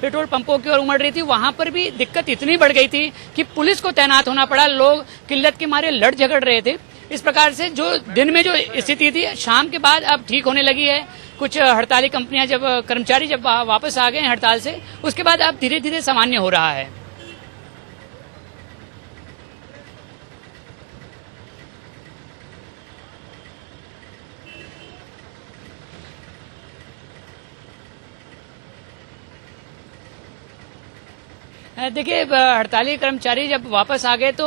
Petrol पंपों की ओर उमड़ रही थी, वहां पर भी दिक्कत इतनी बढ़ गई थी कि पुलिस को तैनात होना पड़ा। लोग किल्लत के मारे लड़ झगड़ रहे थे। इस प्रकार से जो दिन में जो स्थिति थी, शाम के बाद अब ठीक होने लगी है। कुछ हड़ताली कंपनियां जब कर्मचारी जब वापस आ गए हड़ताल से, उसके बाद अब धीरे धीरे सामान्य हो रहा है। देखिए, हड़ताली कर्मचारी जब वापस आ गए तो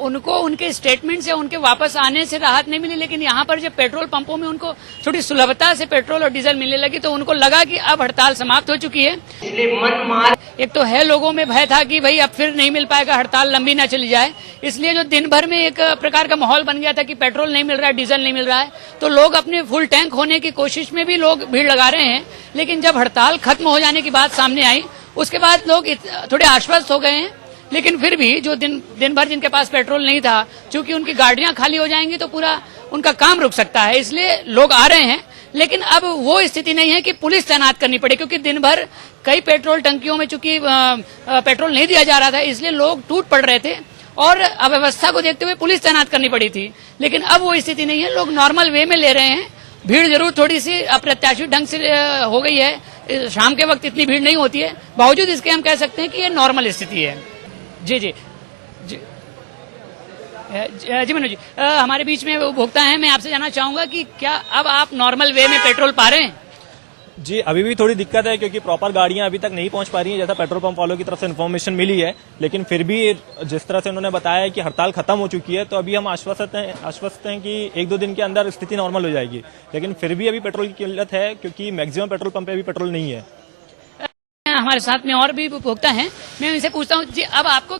उनको उनके स्टेटमेंट से उनके वापस आने से राहत नहीं मिली, लेकिन यहाँ पर जब पेट्रोल पंपों में उनको थोड़ी सुलभता से पेट्रोल और डीजल मिलने लगी तो उनको लगा कि अब हड़ताल समाप्त हो चुकी है। एक तो है लोगों में भय था कि भाई अब फिर नहीं मिल पाएगा, हड़ताल लंबी ना चली जाए, इसलिए जो दिन भर में एक प्रकार का माहौल बन गया था कि पेट्रोल नहीं मिल रहा है, डीजल नहीं मिल रहा है, तो लोग अपने फुल टैंक होने की कोशिश में भी लोग भीड़ लगा रहे हैं। लेकिन जब हड़ताल खत्म हो जाने की बात सामने आई, उसके बाद लोग थोड़े आश्वस्त हो गए हैं। लेकिन फिर भी जो दिन भर जिनके पास पेट्रोल नहीं था, चूंकि उनकी गाड़ियां खाली हो जाएंगी तो पूरा उनका काम रुक सकता है, इसलिए लोग आ रहे हैं। लेकिन अब वो स्थिति नहीं है कि पुलिस तैनात करनी पड़े, क्योंकि दिन भर कई पेट्रोल टंकियों में चूंकि पेट्रोल नहीं दिया जा रहा था, इसलिए लोग टूट पड़ रहे थे और अव्यवस्था को देखते हुए पुलिस तैनात करनी पड़ी थी। लेकिन अब वो स्थिति नहीं है, लोग नॉर्मल वे में ले रहे हैं। भीड़ जरूर थोड़ी सी अप्रत्याशित ढंग से हो गई है, शाम के वक्त इतनी भीड़ नहीं होती है, बावजूद इसके हम कह सकते हैं कि ये नॉर्मल स्थिति है। जी जी जी जी मनोज जी, हमारे बीच में उपभोक्ता हैं। मैं आपसे जानना चाहूंगा कि क्या अब आप नॉर्मल वे में पेट्रोल पा रहे हैं? जी, अभी भी थोड़ी दिक्कत है क्योंकि प्रॉपर गाड़ियां अभी तक नहीं पहुंच पा रही हैं, जैसा पेट्रोल पंप वालों की तरफ से इन्फॉर्मेशन मिली है। लेकिन फिर भी जिस तरह से उन्होंने बताया है कि हड़ताल खत्म हो चुकी है, तो अभी हम आश्वस्त हैं कि 1-2 दिन के अंदर स्थिति नॉर्मल हो जाएगी। लेकिन फिर भी अभी पेट्रोल की किल्लत है क्योंकि मैक्सिमम पेट्रोल पंप पे अभी पेट्रोल नहीं है। हमारे साथ में और भी उपभोक्ता हैं, मैं उनसे पूछता हूँ जी, अब आपको